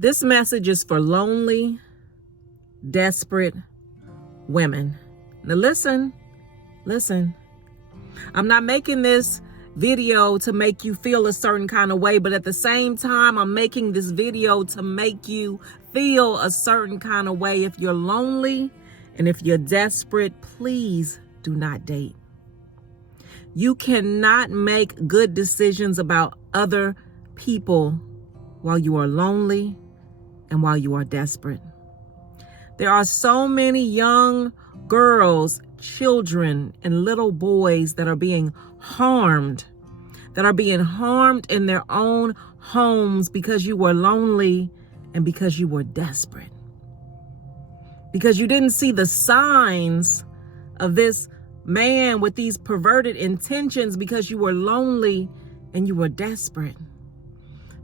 This message is for lonely, desperate women. Now listen. I'm not making this video to make you feel a certain kind of way, but at the same time, I'm making this video to make you feel a certain kind of way. If you're lonely and if you're desperate, please do not date. You cannot make good decisions about other people while you are lonely and while you are desperate. There are so many young girls, children, and little boys that are being harmed in their own homes because you were lonely and because you were desperate. Because you didn't see the signs of this man with these perverted intentions because you were lonely and you were desperate.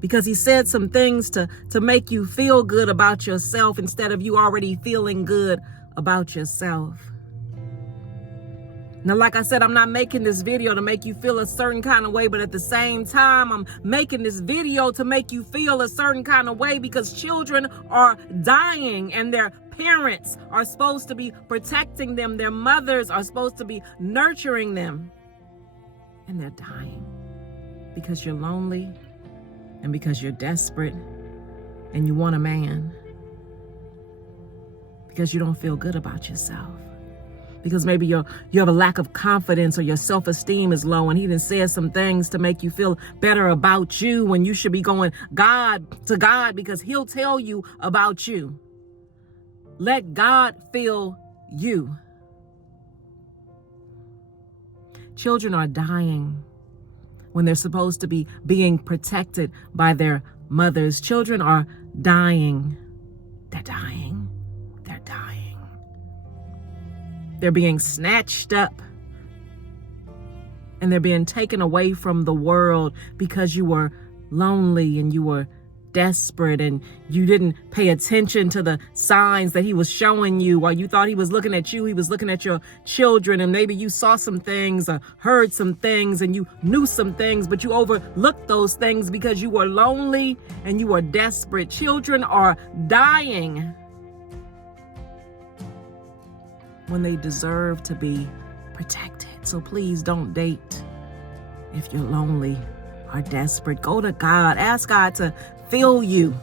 Because he said some things to make you feel good about yourself instead of you already feeling good about yourself. Now, like I said, I'm not making this video to make you feel a certain kind of way, but at the same time, I'm making this video to make you feel a certain kind of way because children are dying and their parents are supposed to be protecting them. Their mothers are supposed to be nurturing them. And they're dying because you're lonely and because you're desperate and you want a man. Because you don't feel good about yourself. Because maybe you have a lack of confidence or your self-esteem is low and he done said some things to make you feel better about you when you should be going to God because he'll tell you about you. Let God fill you. Children are dying when they're supposed to be being protected by their mothers. Children are dying. They're dying. They're dying. They're being snatched up and they're being taken away from the world because you were lonely and you were desperate and you didn't pay attention to the signs that he was showing you. While you thought he was looking at you, he was looking at your children, and maybe you saw some things or heard some things and you knew some things, but you overlooked those things because you were lonely and you were desperate. Children are dying when they deserve to be protected. So please don't date if you're lonely or desperate. Go to God. Ask God to fill you.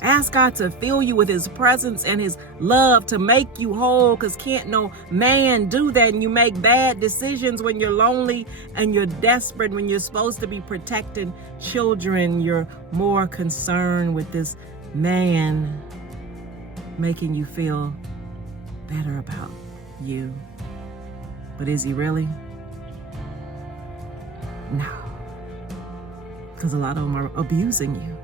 Ask God to fill you with his presence and his love to make you whole, because can't no man do that. And you make bad decisions when you're lonely and you're desperate. When you're supposed to be protecting children, you're more concerned with this man making you feel better about you. But is he really? No. Because a lot of them are abusing you.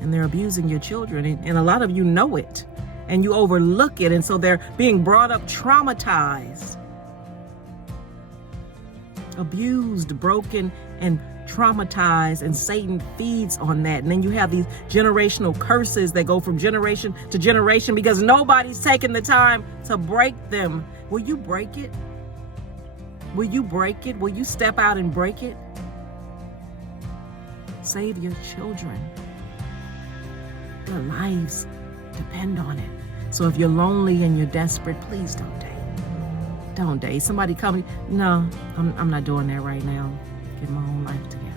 And they're abusing your children. And a lot of you know it. And you overlook it. And so they're being brought up traumatized. Abused, broken, and traumatized. And Satan feeds on that. And then you have these generational curses that go from generation to generation because nobody's taking the time to break them. Will you break it? Will you break it? Will you step out and break it? Save your children. Their lives depend on it. So if you're lonely and you're desperate, please don't date. Don't date. Somebody come, no, I'm not doing that right now. Get my own life together.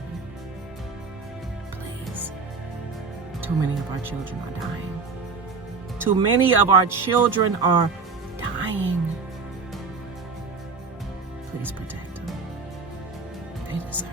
Please. Too many of our children are dying. Too many of our children are dying. Please protect them. They deserve